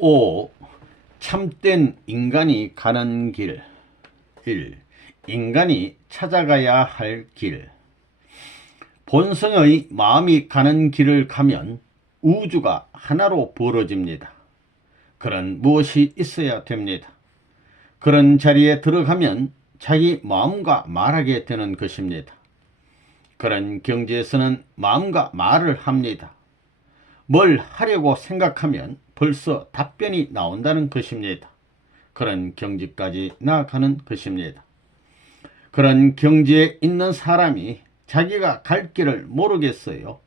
5. 참된 인간이 가는 길. 1. 인간이 찾아가야 할 길. 본성의 마음이 가는 길을 가면 우주가 하나로 벌어집니다. 그런 무엇이 있어야 됩니다. 그런 자리에 들어가면 자기 마음과 말하게 되는 것입니다. 그런 경지에서는 마음과 말을 합니다. 뭘 하려고 생각하면 벌써 답변이 나온다는 것입니다. 그런 경지까지 나아가는 것입니다. 그런 경지에 있는 사람이 자기가 갈 길을 모르겠어요.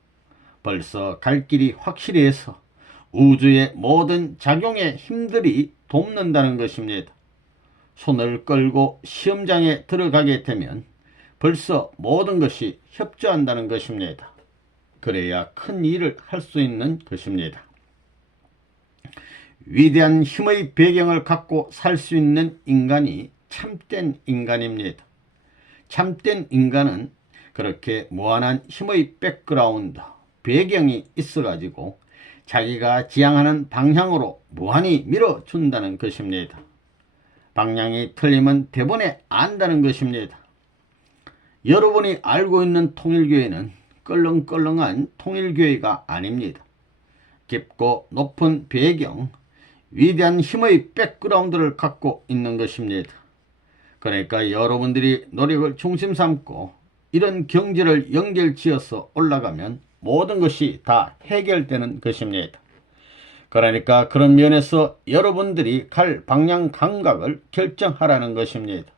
벌써 갈 길이 확실해서 우주의 모든 작용의 힘들이 돕는다는 것입니다. 손을 끌고 시험장에 들어가게 되면 벌써 모든 것이 협조한다는 것입니다. 그래야 큰 일을 할 수 있는 것입니다. 위대한 힘의 배경을 갖고 살 수 있는 인간이 참된 인간입니다. 참된 인간은 그렇게 무한한 힘의 백그라운드, 배경이 있어가지고 자기가 지향하는 방향으로 무한히 밀어준다는 것입니다. 방향이 틀리면 대번에 안다는 것입니다. 여러분이 알고 있는 통일교회는 껄렁껄렁한 통일교회가 아닙니다. 깊고 높은 배경, 위대한 힘의 백그라운드를 갖고 있는 것입니다. 그러니까 여러분들이 노력을 중심 삼고 이런 경지를 연결지어서 올라가면 모든 것이 다 해결되는 것입니다. 그러니까 그런 면에서 여러분들이 갈 방향 감각을 결정하라는 것입니다.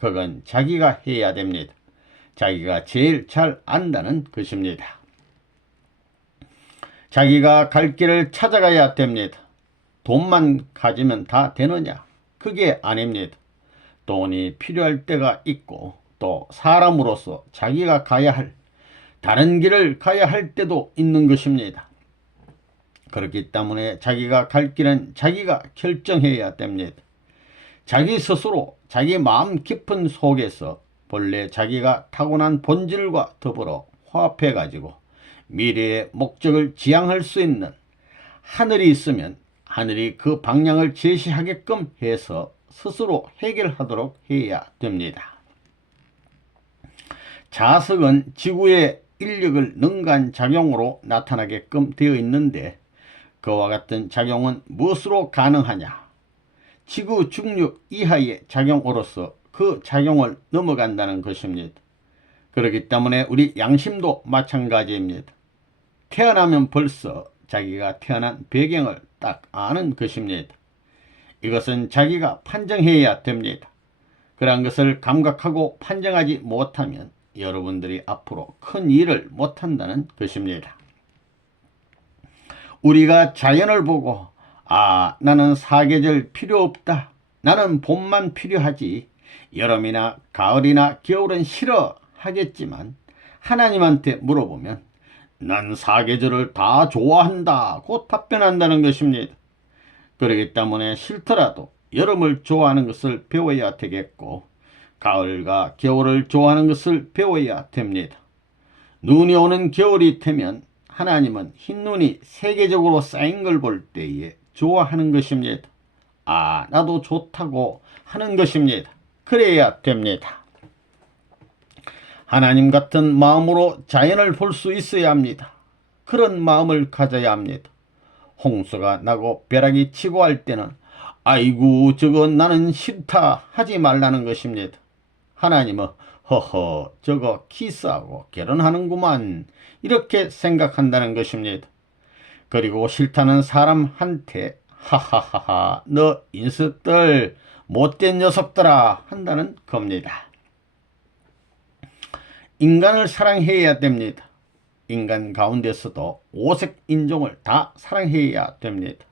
그건 자기가 해야 됩니다. 자기가 제일 잘 안다는 것입니다. 자기가 갈 길을 찾아가야 됩니다. 돈만 가지면 다 되느냐? 그게 아닙니다. 돈이 필요할 때가 있고 또 사람으로서 자기가 가야 할 다른 길을 가야 할 때도 있는 것입니다. 그렇기 때문에 자기가 갈 길은 자기가 결정해야 됩니다. 자기 스스로 자기 마음 깊은 속에서 본래 자기가 타고난 본질과 더불어 화합해 가지고 미래의 목적을 지향할 수 있는 하늘이 있으면 하늘이 그 방향을 제시하게끔 해서 스스로 해결하도록 해야 됩니다. 자석은 지구의 인력을 능가한 작용으로 나타나게끔 되어 있는데 그와 같은 작용은 무엇으로 가능하냐? 지구 중력 이하의 작용으로서 그 작용을 넘어간다는 것입니다. 그렇기 때문에 우리 양심도 마찬가지입니다. 태어나면 벌써 자기가 태어난 배경을 딱 아는 것입니다. 이것은 자기가 판정해야 됩니다. 그러한 것을 감각하고 판정하지 못하면 여러분들이 앞으로 큰 일을 못한다는 것입니다. 우리가 자연을 보고 나는 사계절 필요 없다. 나는 봄만 필요하지. 여름이나 가을이나 겨울은 싫어 하겠지만 하나님한테 물어보면 난 사계절을 다 좋아한다고 답변한다는 것입니다. 그렇기 때문에 싫더라도 여름을 좋아하는 것을 배워야 되겠고 가을과 겨울을 좋아하는 것을 배워야 됩니다. 눈이 오는 겨울이 되면 하나님은 흰눈이 세계적으로 쌓인 걸 볼 때에 좋아하는 것입니다. 나도 좋다고 하는 것입니다. 그래야 됩니다. 하나님 같은 마음으로 자연을 볼 수 있어야 합니다. 그런 마음을 가져야 합니다. 홍수가 나고 벼락이 치고 할 때는 아이고 저거 나는 싫다 하지 말라는 것입니다. 하나님은 허허 저거 키스하고 결혼하는구만 이렇게 생각한다는 것입니다. 그리고 싫다는 사람한테 하하하하 너 인스들 못된 녀석들아 한다는 겁니다. 인간을 사랑해야 됩니다. 인간 가운데서도 오색 인종을 다 사랑해야 됩니다.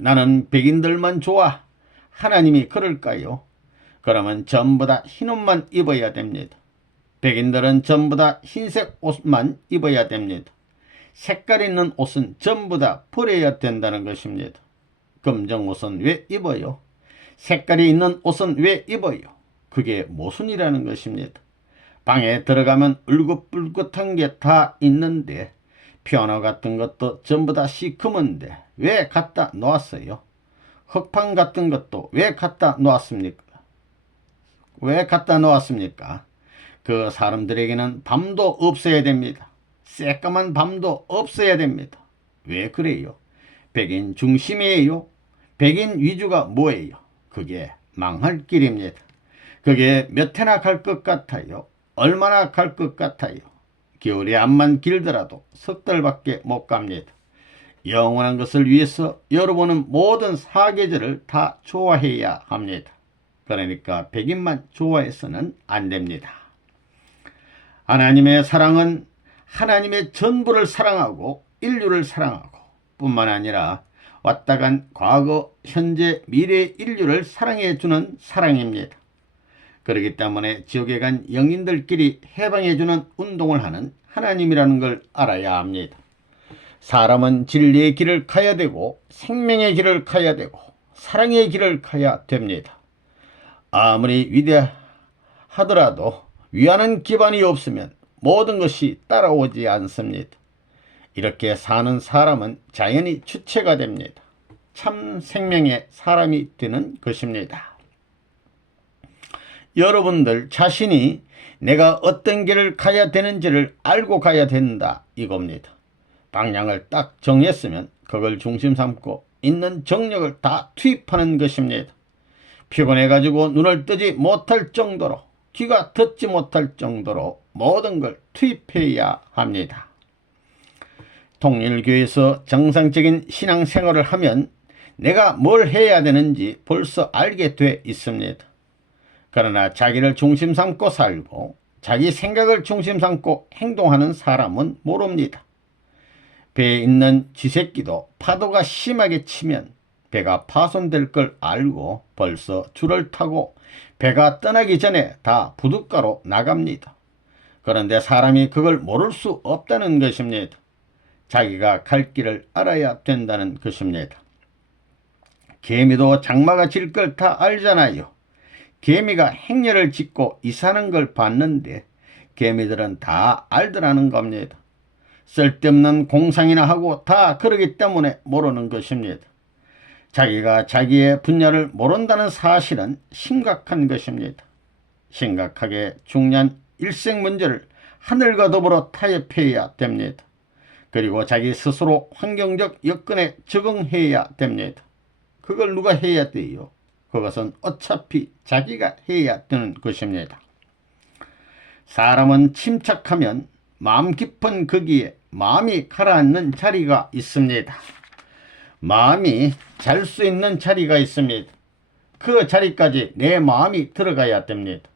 나는 백인들만 좋아. 하나님이 그럴까요? 그러면 전부 다 흰 옷만 입어야 됩니다. 백인들은 전부 다 흰색 옷만 입어야 됩니다. 색깔 있는 옷은 전부 다 버려야 된다는 것입니다. 검정 옷은 왜 입어요? 색깔이 있는 옷은 왜 입어요? 그게 모순이라는 것입니다. 방에 들어가면 울긋불긋한 게 다 있는데 피아노 같은 것도 전부 다 시커먼데 왜 갖다 놓았어요? 흙판 같은 것도 왜 갖다 놓았습니까? 왜 갖다 놓았습니까? 그 사람들에게는 밤도 없어야 됩니다. 새까만 밤도 없어야 됩니다. 왜 그래요? 백인 중심이에요. 백인 위주가 뭐예요? 그게 망할 길입니다. 그게 몇 해나 갈 것 같아요? 얼마나 갈 것 같아요? 겨울이 암만 길더라도 석 달밖에 못 갑니다. 영원한 것을 위해서 여러분은 모든 사계절을 다 좋아해야 합니다. 그러니까 백인만 좋아해서는 안 됩니다. 하나님의 사랑은 하나님의 전부를 사랑하고 인류를 사랑하고 뿐만 아니라 왔다간 과거, 현재, 미래 인류를 사랑해주는 사랑입니다. 그렇기 때문에 지옥에 간 영인들끼리 해방해주는 운동을 하는 하나님이라는 걸 알아야 합니다. 사람은 진리의 길을 가야 되고 생명의 길을 가야 되고 사랑의 길을 가야 됩니다. 아무리 위대하더라도 위하는 기반이 없으면 모든 것이 따라오지 않습니다. 이렇게 사는 사람은 자연히 주체가 됩니다. 참 생명의 사람이 되는 것입니다. 여러분들 자신이 내가 어떤 길을 가야 되는지를 알고 가야 된다 이겁니다. 방향을 딱 정했으면 그걸 중심 삼고 있는 정력을 다 투입하는 것입니다. 피곤해가지고 눈을 뜨지 못할 정도로 귀가 듣지 못할 정도로 모든 걸 투입해야 합니다. 통일교에서 정상적인 신앙생활을 하면 내가 뭘 해야 되는지 벌써 알게 돼 있습니다. 그러나 자기를 중심 삼고 살고 자기 생각을 중심 삼고 행동하는 사람은 모릅니다. 배에 있는 쥐새끼도 파도가 심하게 치면 배가 파손될 걸 알고 벌써 줄을 타고 배가 떠나기 전에 다 부둣가로 나갑니다. 그런데 사람이 그걸 모를 수 없다는 것입니다. 자기가 갈 길을 알아야 된다는 것입니다. 개미도 장마가 질 걸 다 알잖아요. 개미가 행렬을 짓고 이사하는 걸 봤는데 개미들은 다 알더라는 겁니다. 쓸데없는 공상이나 하고 다 그러기 때문에 모르는 것입니다. 자기가 자기의 분야를 모른다는 사실은 심각한 것입니다. 심각하게 중요한 일생 문제를 하늘과 더불어 타협해야 됩니다. 그리고 자기 스스로 환경적 여건에 적응해야 됩니다. 그걸 누가 해야 돼요? 그것은 어차피 자기가 해야 되는 것입니다. 사람은 침착하면 마음 깊은 거기에 마음이 가라앉는 자리가 있습니다. 마음이 잘 수 있는 자리가 있습니다. 그 자리까지 내 마음이 들어가야 됩니다.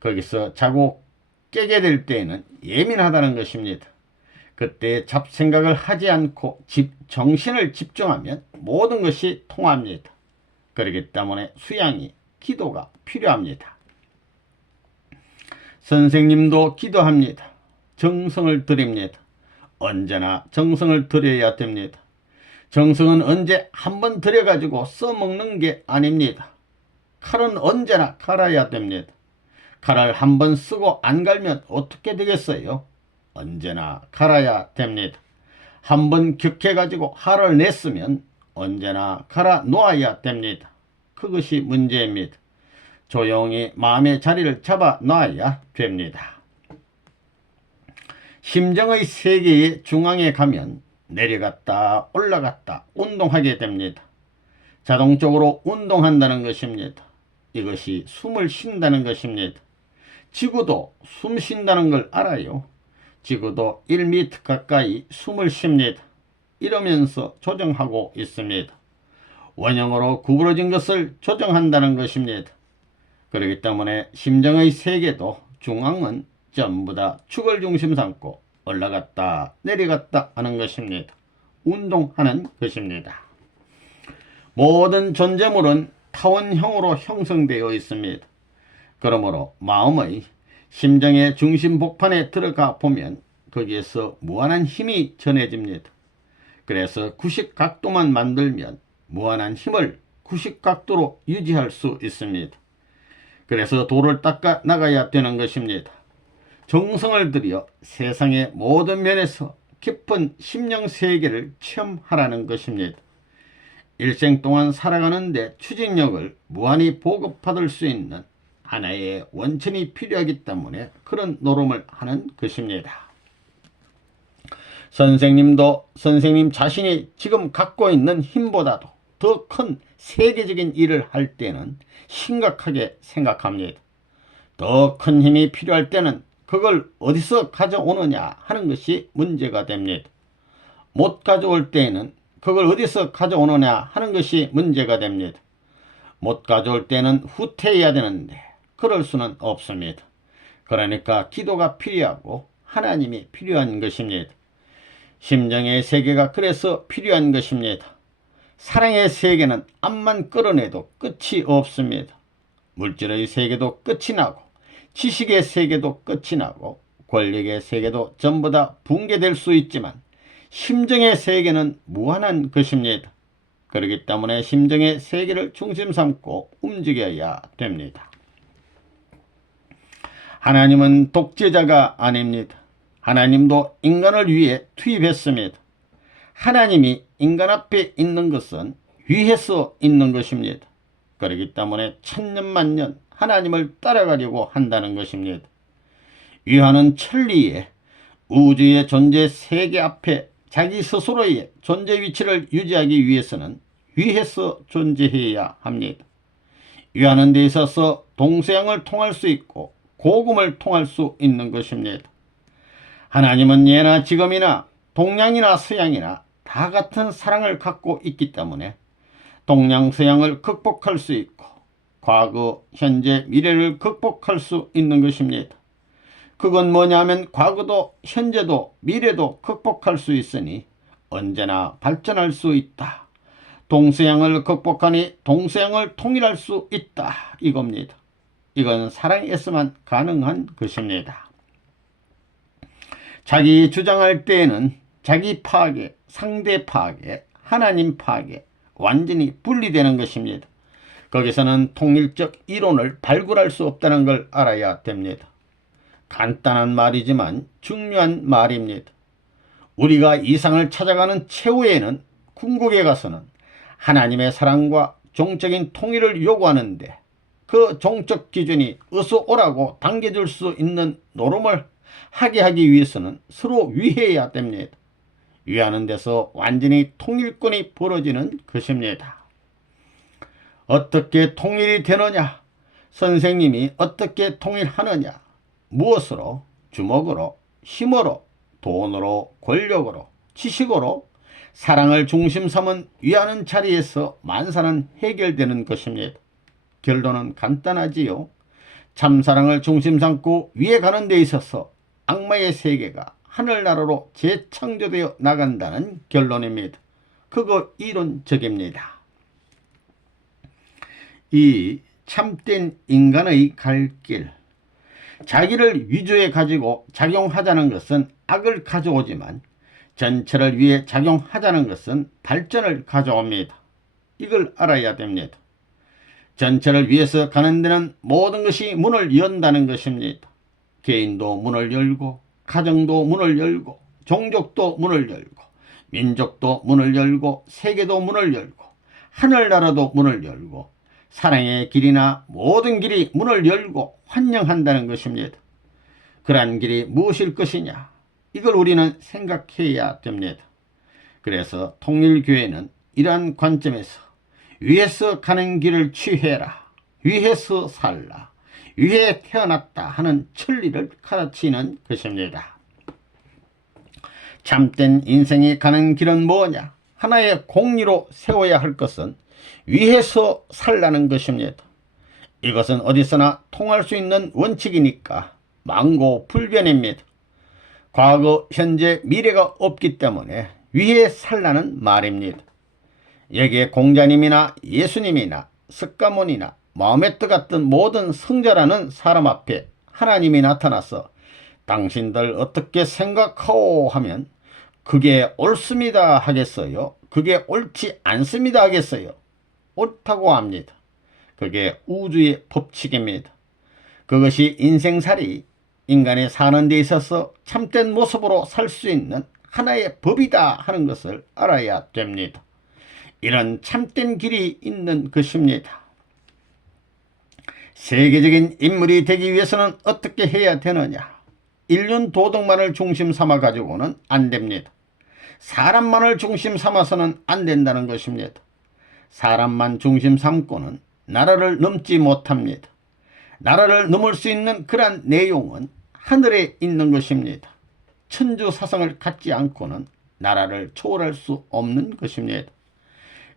거기서 자고 깨게 될 때에는 예민하다는 것입니다. 그때 잡생각을 하지 않고 정신을 집중하면 모든 것이 통합니다. 그렇기 때문에 수양이, 기도가 필요합니다. 선생님도 기도합니다. 정성을 드립니다. 언제나 정성을 들여야 됩니다. 정성은 언제 한번 들여가지고 써먹는 게 아닙니다. 칼은 언제나 갈아야 됩니다. 칼을 한번 쓰고 안 갈면 어떻게 되겠어요? 언제나 갈아야 됩니다. 한번 격해가지고 화를 냈으면 언제나 갈아 놓아야 됩니다. 그것이 문제입니다. 조용히 마음의 자리를 잡아 놔야 됩니다. 심정의 세계의 중앙에 가면 내려갔다 올라갔다 운동하게 됩니다. 자동적으로 운동한다는 것입니다. 이것이 숨을 쉰다는 것입니다. 지구도 숨 쉰다는 걸 알아요. 지구도 1m 가까이 숨을 쉽니다. 이러면서 조정하고 있습니다. 원형으로 구부러진 것을 조정한다는 것입니다. 그렇기 때문에 심정의 세계도 중앙은 전부 다 축을 중심 삼고 올라갔다 내려갔다 하는 것입니다. 운동하는 것입니다. 모든 존재물은 타원형으로 형성되어 있습니다. 그러므로 마음의 심정의 중심 복판에 들어가 보면 거기에서 무한한 힘이 전해집니다. 그래서 90각도만 만들면 무한한 힘을 90각도로 유지할 수 있습니다. 그래서 도를 닦아 나가야 되는 것입니다. 정성을 들여 세상의 모든 면에서 깊은 심령 세계를 체험하라는 것입니다. 일생 동안 살아가는데 추진력을 무한히 보급받을 수 있는 하나의 원천이 필요하기 때문에 그런 노름을 하는 것입니다. 선생님도 선생님 자신이 지금 갖고 있는 힘보다도 더 큰 세계적인 일을 할 때는 심각하게 생각합니다. 더 큰 힘이 필요할 때는 그걸 어디서 가져오느냐 하는 것이 문제가 됩니다. 못 가져올 때에는 그걸 어디서 가져오느냐 하는 것이 문제가 됩니다. 못 가져올 때는 후퇴해야 되는데 그럴 수는 없습니다. 그러니까 기도가 필요하고 하나님이 필요한 것입니다. 심정의 세계가 그래서 필요한 것입니다. 사랑의 세계는 암만 끌어내도 끝이 없습니다. 물질의 세계도 끝이 나고 지식의 세계도 끝이 나고 권력의 세계도 전부 다 붕괴될 수 있지만 심정의 세계는 무한한 것입니다. 그렇기 때문에 심정의 세계를 중심 삼고 움직여야 됩니다. 하나님은 독재자가 아닙니다. 하나님도 인간을 위해 투입했습니다. 하나님이 인간 앞에 있는 것은 위에서 있는 것입니다. 그렇기 때문에 천년만년 하나님을 따라가려고 한다는 것입니다. 위하는 천리에 우주의 존재 세계 앞에 자기 스스로의 존재 위치를 유지하기 위해서는 위에서 존재해야 합니다. 위하는 데 있어서 동서양을 통할 수 있고 고금을 통할 수 있는 것입니다. 하나님은 예나 지금이나 동양이나 서양이나 다 같은 사랑을 갖고 있기 때문에 동양서양을 극복할 수 있고 과거, 현재, 미래를 극복할 수 있는 것입니다. 그건 뭐냐면 과거도 현재도 미래도 극복할 수 있으니 언제나 발전할 수 있다. 동서양을 극복하니 동서양을 통일할 수 있다. 이겁니다. 이건 사랑에서만 가능한 것입니다. 자기 주장할 때에는 자기 파괴, 상대 파괴, 하나님 파괴 완전히 분리되는 것입니다. 거기서는 통일적 이론을 발굴할 수 없다는 걸 알아야 됩니다. 간단한 말이지만 중요한 말입니다. 우리가 이상을 찾아가는 최후에는 궁극에 가서는 하나님의 사랑과 종적인 통일을 요구하는데 그 종적 기준이 어서 오라고 당겨줄 수 있는 노름을 하게 하기 위해서는 서로 위해야 됩니다. 위하는 데서 완전히 통일권이 벌어지는 것입니다. 어떻게 통일이 되느냐? 선생님이 어떻게 통일하느냐? 무엇으로? 주먹으로, 힘으로, 돈으로, 권력으로, 지식으로 사랑을 중심 삼은 위하는 자리에서 만사는 해결되는 것입니다. 결론은 간단하지요. 참사랑을 중심 삼고 위에 가는 데 있어서 악마의 세계가 하늘나라로 재창조되어 나간다는 결론입니다. 그거 이론적입니다. 이 참된 인간의 갈 길, 자기를 위주에 가지고 작용하자는 것은 악을 가져오지만 전체를 위해 작용하자는 것은 발전을 가져옵니다. 이걸 알아야 됩니다. 전체를 위해서 가는 데는 모든 것이 문을 연다는 것입니다. 개인도 문을 열고 가정도 문을 열고 종족도 문을 열고 민족도 문을 열고 세계도 문을 열고 하늘나라도 문을 열고 사랑의 길이나 모든 길이 문을 열고 환영한다는 것입니다. 그러한 길이 무엇일 것이냐? 이걸 우리는 생각해야 됩니다. 그래서 통일교회는 이러한 관점에서 위에서 가는 길을 취해라, 위에서 살라, 위에 태어났다 하는 천리를 가르치는 것입니다. 참된 인생이 가는 길은 뭐냐? 하나의 공리로 세워야 할 것은 위에서 살라는 것입니다. 이것은 어디서나 통할 수 있는 원칙이니까 망고불변입니다. 과거, 현재, 미래가 없기 때문에 위에 살라는 말입니다. 여기에 공자님이나 예수님이나 석가모니나 마호메트 같은 모든 성자라는 사람 앞에 하나님이 나타나서 당신들 어떻게 생각하오 하면 그게 옳습니다 하겠어요? 그게 옳지 않습니다 하겠어요? 옳다고 합니다. 그게 우주의 법칙입니다. 그것이 인생살이 인간이 사는 데 있어서 참된 모습으로 살 수 있는 하나의 법이다 하는 것을 알아야 됩니다. 이런 참된 길이 있는 것입니다. 세계적인 인물이 되기 위해서는 어떻게 해야 되느냐? 인륜 도덕만을 중심 삼아 가지고는 안 됩니다. 사람만을 중심 삼아서는 안 된다는 것입니다. 사람만 중심 삼고는 나라를 넘지 못합니다. 나라를 넘을 수 있는 그러한 내용은 하늘에 있는 것입니다. 천주사상을 갖지 않고는 나라를 초월할 수 없는 것입니다.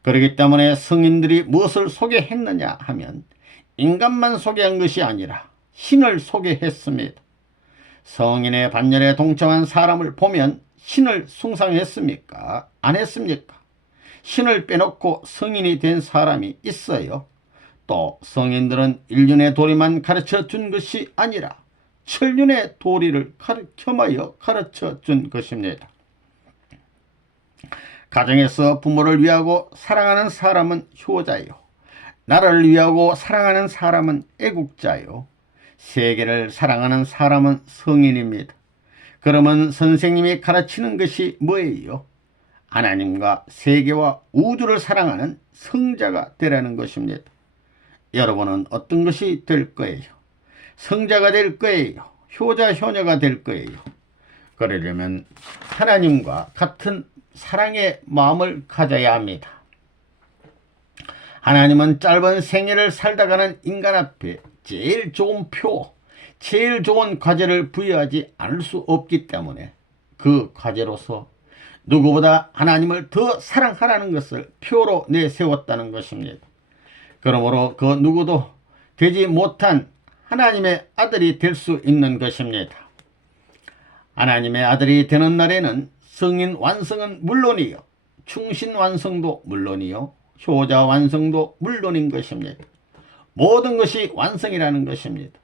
그렇기 때문에 성인들이 무엇을 소개했느냐 하면 인간만 소개한 것이 아니라 신을 소개했습니다. 성인의 반열에 동참한 사람을 보면 신을 숭상했습니까? 안 했습니까? 신을 빼놓고 성인이 된 사람이 있어요. 또 성인들은 일륜의 도리만 가르쳐 준 것이 아니라 천륜의 도리를 겸하여 가르쳐 준 것입니다. 가정에서 부모를 위하고 사랑하는 사람은 효자요. 나라를 위하고 사랑하는 사람은 애국자요. 세계를 사랑하는 사람은 성인입니다. 그러면 선생님이 가르치는 것이 뭐예요? 하나님과 세계와 우주를 사랑하는 성자가 되라는 것입니다. 여러분은 어떤 것이 될 거예요? 성자가 될 거예요? 효자, 효녀가 될 거예요? 그러려면 하나님과 같은 사랑의 마음을 가져야 합니다. 하나님은 짧은 생애를 살다가는 인간 앞에 제일 좋은 표, 제일 좋은 과제를 부여하지 않을 수 없기 때문에 그 과제로서 누구보다 하나님을 더 사랑하라는 것을 표로 내세웠다는 것입니다. 그러므로 그 누구도 되지 못한 하나님의 아들이 될 수 있는 것입니다. 하나님의 아들이 되는 날에는 성인 완성은 물론이요, 충신 완성도 물론이요, 효자 완성도 물론인 것입니다. 모든 것이 완성이라는 것입니다.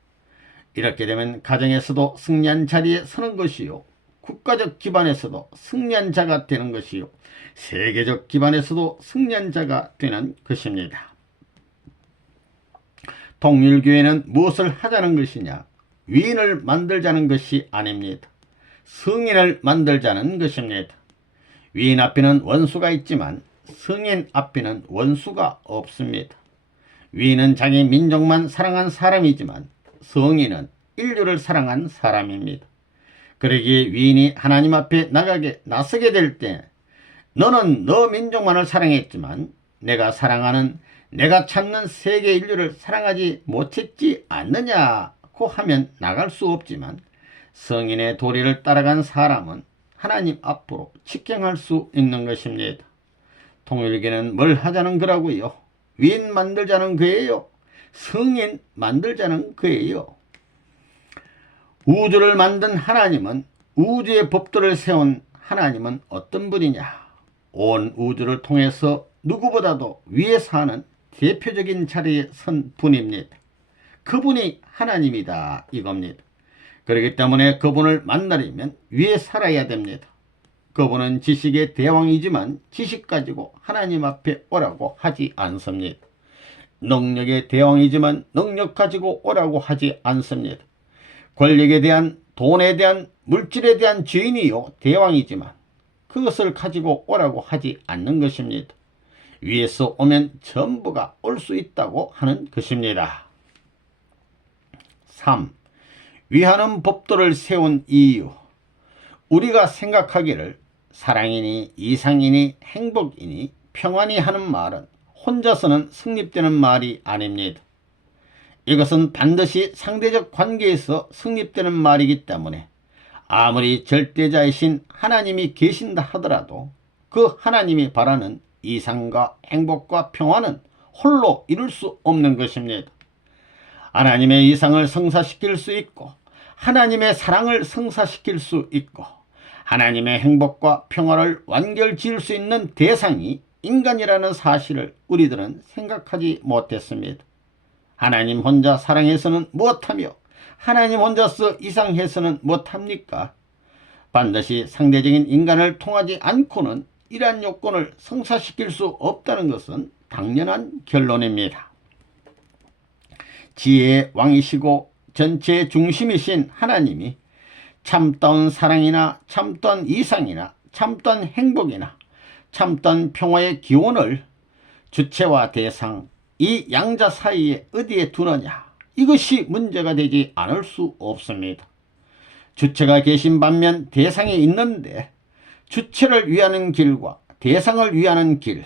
이렇게 되면 가정에서도 승리한 자리에 서는 것이요, 국가적 기반에서도 승리한 자가 되는 것이요, 세계적 기반에서도 승리한 자가 되는 것입니다. 통일교회는 무엇을 하자는 것이냐? 위인을 만들자는 것이 아닙니다. 성인을 만들자는 것입니다. 위인 앞에는 원수가 있지만 성인 앞에는 원수가 없습니다. 위인은 자기 민족만 사랑한 사람이지만 성인은 인류를 사랑한 사람입니다. 그러기에 위인이 하나님 앞에 나서게 될 때 너는 너 민족만을 사랑했지만 내가 사랑하는, 내가 찾는 세계 인류를 사랑하지 못했지 않느냐고 하면 나갈 수 없지만 성인의 도리를 따라간 사람은 하나님 앞으로 직행할 수 있는 것입니다. 통일교는 뭘 하자는 거라고요? 위인 만들자는 거예요? 성인 만들자는 거예요? 우주를 만든 하나님은, 우주의 법도를 세운 하나님은 어떤 분이냐? 온 우주를 통해서 누구보다도 위에 사는 대표적인 자리에 선 분입니다. 그분이 하나님이다 이겁니다. 그렇기 때문에 그분을 만나려면 위에 살아야 됩니다. 그분은 지식의 대왕이지만 지식 가지고 하나님 앞에 오라고 하지 않습니다. 능력의 대왕이지만 능력 가지고 오라고 하지 않습니다. 권력에 대한, 돈에 대한, 물질에 대한 주인이요 대왕이지만 그것을 가지고 오라고 하지 않는 것입니다. 위에서 오면 전부가 올 수 있다고 하는 것입니다. 3. 위하는 법도를 세운 이유. 우리가 생각하기를 사랑이니 이상이니 행복이니 평안이 하는 말은 혼자서는 성립되는 말이 아닙니다. 이것은 반드시 상대적 관계에서 성립되는 말이기 때문에 아무리 절대자이신 하나님이 계신다 하더라도 그 하나님이 바라는 이상과 행복과 평안은 홀로 이룰 수 없는 것입니다. 하나님의 이상을 성사시킬 수 있고 하나님의 사랑을 성사시킬 수 있고 하나님의 행복과 평화를 완결지을 수 있는 대상이 인간이라는 사실을 우리들은 생각하지 못했습니다. 하나님 혼자 사랑해서는 못하며 하나님 혼자서 이상해서는 못합니까? 반드시 상대적인 인간을 통하지 않고는 이러한 요건을 성사시킬 수 없다는 것은 당연한 결론입니다. 지혜의 왕이시고 전체의 중심이신 하나님이 참다운 사랑이나 참다운 이상이나 참던 행복이나 참던 평화의 기원을 주체와 대상 이 양자 사이에 어디에 두느냐, 이것이 문제가 되지 않을 수 없습니다. 주체가 계신 반면 대상이 있는데 주체를 위하는 길과 대상을 위하는 길,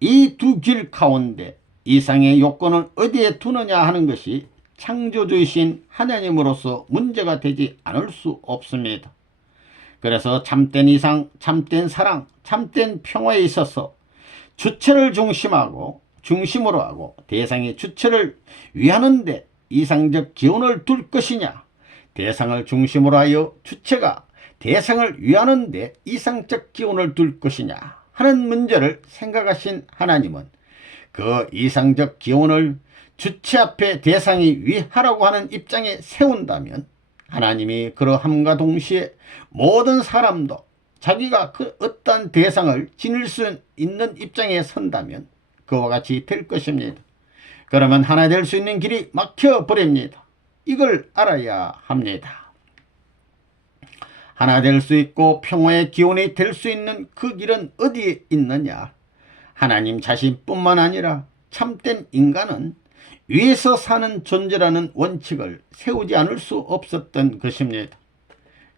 이 두 길 가운데 이상의 요건을 어디에 두느냐 하는 것이 창조주이신 하나님으로서 문제가 되지 않을 수 없습니다. 그래서 참된 이상, 참된 사랑, 참된 평화에 있어서 주체를 중심으로 하고 대상의 주체를 위하는데 이상적 기원을 둘 것이냐, 대상을 중심으로 하여 주체가 대상을 위하는데 이상적 기원을 둘 것이냐 하는 문제를 생각하신 하나님은 그 이상적 기원을 주체 앞에 대상이 위하라고 하는 입장에 세운다면, 하나님이 그러함과 동시에 모든 사람도 자기가 그 어떠한 대상을 지닐 수 있는 입장에 선다면 그와 같이 될 것입니다. 그러면 하나 될 수 있는 길이 막혀버립니다. 이걸 알아야 합니다. 하나 될 수 있고 평화의 기원이 될 수 있는 그 길은 어디에 있느냐? 하나님 자신뿐만 아니라 참된 인간은 위에서 사는 존재라는 원칙을 세우지 않을 수 없었던 것입니다.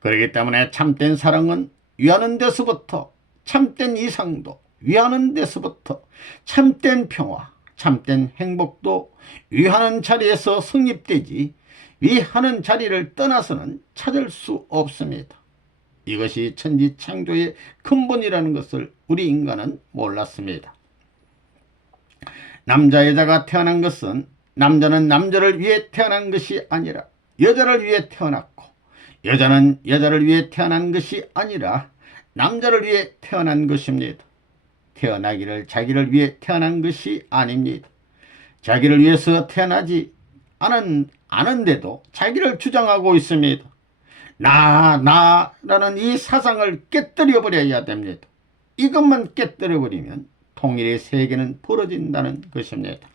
그렇기 때문에 참된 사랑은 위하는 데서부터, 참된 이상도 위하는 데서부터, 참된 평화, 참된 행복도 위하는 자리에서 성립되지 위하는 자리를 떠나서는 찾을 수 없습니다. 이것이 천지창조의 근본이라는 것을 우리 인간은 몰랐습니다. 남자 여자가 태어난 것은 남자는 남자를 위해 태어난 것이 아니라 여자를 위해 태어났고, 여자는 여자를 위해 태어난 것이 아니라 남자를 위해 태어난 것입니다. 태어나기를 자기를 위해 태어난 것이 아닙니다. 자기를 위해서 태어나지 않은데도 자기를 주장하고 있습니다. 나라는 이 사상을 깨뜨려 버려야 됩니다. 이것만 깨뜨려 버리면 통일의 세계는 벌어진다는 것입니다.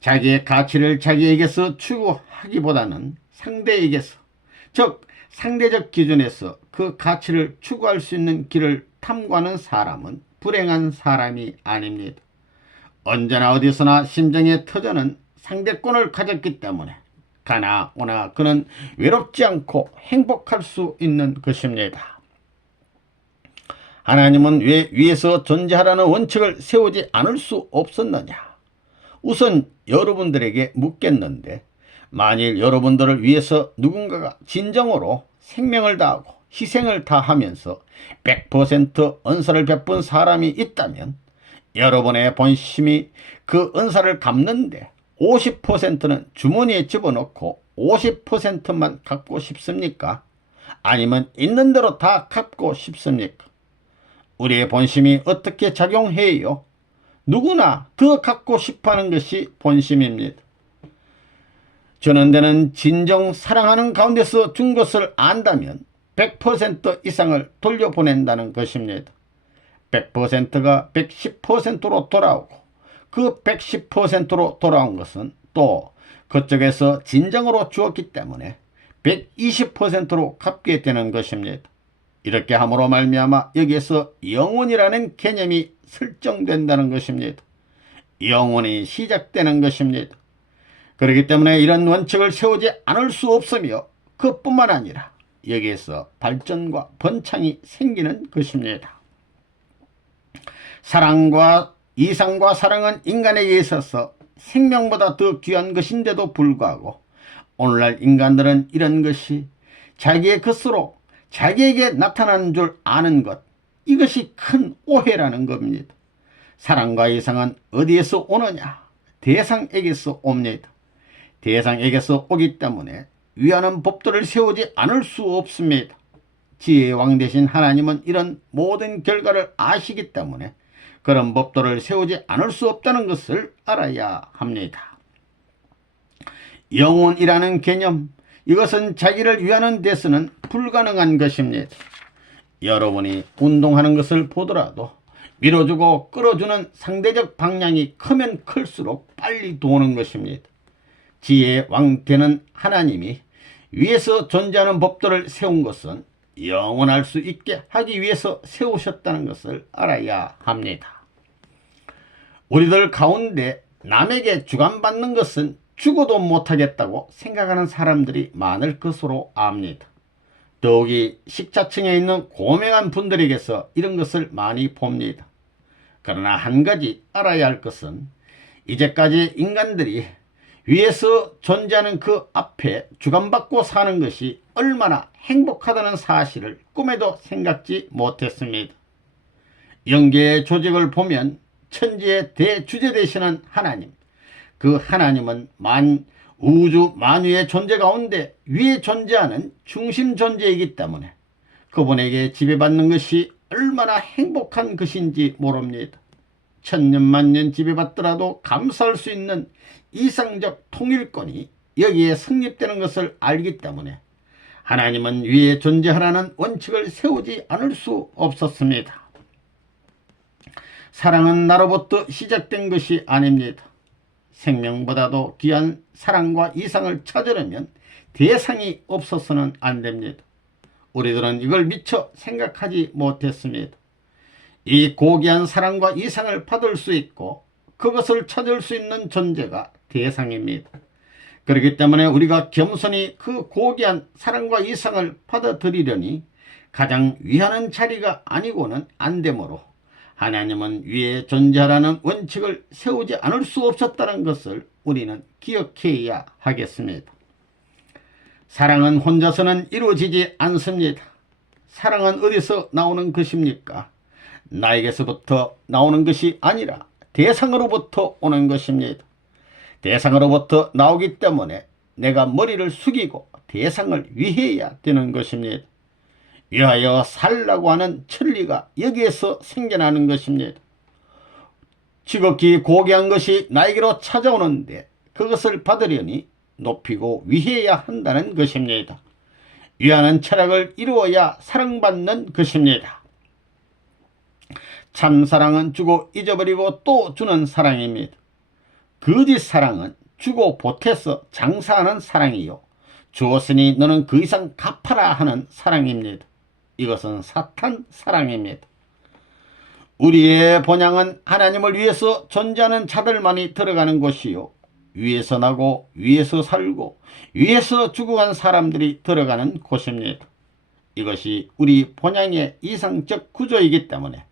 자기의 가치를 자기에게서 추구하기보다는 상대에게서, 즉 상대적 기준에서 그 가치를 추구할 수 있는 길을 탐구하는 사람은 불행한 사람이 아닙니다. 언제나 어디서나 심정의 터전은 상대권을 가졌기 때문에 가나 오나 그는 외롭지 않고 행복할 수 있는 것입니다. 하나님은 왜 위에서 존재하라는 원칙을 세우지 않을 수 없었느냐? 우선 여러분들에게 묻겠는데, 만일 여러분들을 위해서 누군가가 진정으로 생명을 다하고 희생을 다하면서 100% 은사를 베푼 사람이 있다면 여러분의 본심이 그 은사를 갚는데 50%는 주머니에 집어넣고 50%만 갖고 싶습니까? 아니면 있는 대로 다 갖고 싶습니까? 우리의 본심이 어떻게 작용해요? 누구나 더 갖고 싶어하는 것이 본심입니다. 주는 데는 진정 사랑하는 가운데서 준 것을 안다면 100% 이상을 돌려보낸다는 것입니다. 100%가 110%로 돌아오고 그 110%로 돌아온 것은 또 그쪽에서 진정으로 주었기 때문에 120%로 갚게 되는 것입니다. 이렇게 함으로 말미암아 여기에서 영혼이라는 개념이 설정된다는 것입니다. 영혼이 시작되는 것입니다. 그렇기 때문에 이런 원칙을 세우지 않을 수 없으며 그뿐만 아니라 여기에서 발전과 번창이 생기는 것입니다. 사랑과 이상과 사랑은 인간에게 있어서 생명보다 더 귀한 것인데도 불구하고 오늘날 인간들은 이런 것이 자기의 것으로 자기에게 나타나는 줄 아는 것, 이것이 큰 오해라는 겁니다. 사랑과 이상은 어디에서 오느냐? 대상에게서 옵니다. 대상에게서 오기 때문에 위하는 법도를 세우지 않을 수 없습니다. 지혜의 왕 되신 하나님은 이런 모든 결과를 아시기 때문에 그런 법도를 세우지 않을 수 없다는 것을 알아야 합니다. 영혼이라는 개념, 이것은 자기를 위하는 데서는 불가능한 것입니다. 여러분이 운동하는 것을 보더라도 밀어주고 끌어주는 상대적 방향이 크면 클수록 빨리 도는 것입니다. 지혜의 왕 되는 하나님이 위에서 존재하는 법도를 세운 것은 영원할 수 있게 하기 위해서 세우셨다는 것을 알아야 합니다. 우리들 가운데 남에게 주관받는 것은 죽어도 못하겠다고 생각하는 사람들이 많을 것으로 압니다. 더욱이 식자층에 있는 고명한 분들에게서 이런 것을 많이 봅니다. 그러나 한 가지 알아야 할 것은 이제까지 인간들이 위에서 존재하는 그 앞에 주관받고 사는 것이 얼마나 행복하다는 사실을 꿈에도 생각지 못했습니다. 영계의 조직을 보면 천지의 대주제 되시는 하나님, 그 하나님은 우주 만유의 존재 가운데 위에 존재하는 중심 존재이기 때문에 그분에게 지배받는 것이 얼마나 행복한 것인지 모릅니다. 천년만년 지배받더라도 감사할 수 있는 이상적 통일권이 여기에 성립되는 것을 알기 때문에 하나님은 위에 존재하라는 원칙을 세우지 않을 수 없었습니다. 사랑은 나로부터 시작된 것이 아닙니다. 생명보다도 귀한 사랑과 이상을 찾으려면 대상이 없어서는 안 됩니다. 우리들은 이걸 미처 생각하지 못했습니다. 이 고귀한 사랑과 이상을 받을 수 있고 그것을 찾을 수 있는 존재가 대상입니다. 그렇기 때문에 우리가 겸손히 그 고귀한 사랑과 이상을 받아들이려니 가장 위하는 자리가 아니고는 안 되므로 하나님은 위에 존재하라는 원칙을 세우지 않을 수 없었다는 것을 우리는 기억해야 하겠습니다. 사랑은 혼자서는 이루어지지 않습니다. 사랑은 어디서 나오는 것입니까? 나에게서부터 나오는 것이 아니라 대상으로부터 오는 것입니다. 대상으로부터 나오기 때문에 내가 머리를 숙이고 대상을 위해야 되는 것입니다. 위하여 살라고 하는 천리가 여기에서 생겨나는 것입니다. 지극히 고귀한 것이 나에게로 찾아오는데 그것을 받으려니 높이고 위해야 한다는 것입니다. 위하는 철학을 이루어야 사랑받는 것입니다. 참사랑은 주고 잊어버리고 또 주는 사랑입니다. 거짓 사랑은 주고 보태서 장사하는 사랑이요 주었으니 너는 그 이상 갚아라 하는 사랑입니다. 이것은 사탄 사랑입니다. 우리의 본향은 하나님을 위해서 존재하는 자들만이 들어가는 곳이요 위에서 나고 위에서 살고 위에서 죽어간 사람들이 들어가는 곳입니다. 이것이 우리 본향의 이상적 구조이기 때문에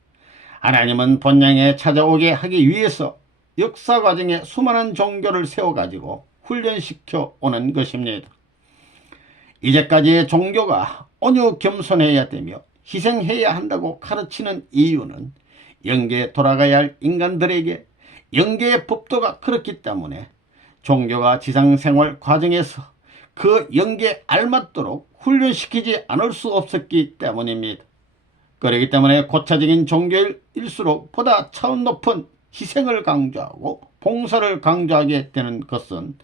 하나님은 본향에 찾아오게 하기 위해서 역사 과정에 수많은 종교를 세워가지고 훈련시켜 오는 것입니다. 이제까지의 종교가 온유 겸손해야 되며 희생해야 한다고 가르치는 이유는 영계에 돌아가야 할 인간들에게 영계의 법도가 그렇기 때문에 종교가 지상생활 과정에서 그 영계에 알맞도록 훈련시키지 않을 수 없었기 때문입니다. 그렇기 때문에 고차적인 종교일수록 보다 차원 높은 희생을 강조하고 봉사를 강조하게 되는 것은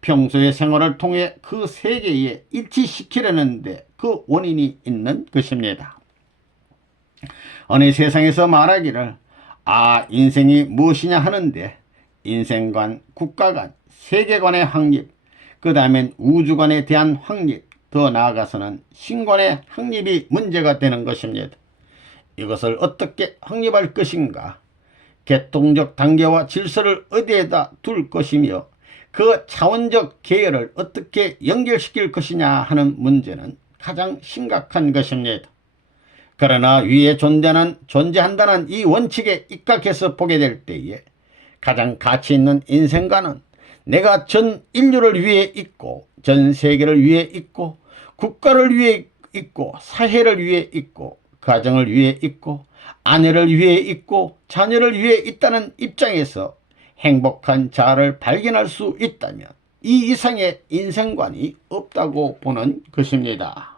평소의 생활을 통해 그 세계에 일치시키려는 데 그 원인이 있는 것입니다. 어느 세상에서 말하기를 인생이 무엇이냐 하는데 인생관, 국가관, 세계관의 확립, 그 다음엔 우주관에 대한 확립, 더 나아가서는 신관의 확립이 문제가 되는 것입니다. 이것을 어떻게 확립할 것인가? 개통적 단계와 질서를 어디에다 둘 것이며 그 차원적 계열을 어떻게 연결시킬 것이냐 하는 문제는 가장 심각한 것입니다. 그러나 위에 존재한다는 이 원칙에 입각해서 보게 될 때에 가장 가치 있는 인생관은 내가 전 인류를 위해 있고 전 세계를 위해 있고 국가를 위해 있고 사회를 위해 있고 가정을 위해 있고 아내를 위해 있고 자녀를 위해 있다는 입장에서 행복한 자아를 발견할 수 있다면 이 이상의 인생관이 없다고 보는 것입니다.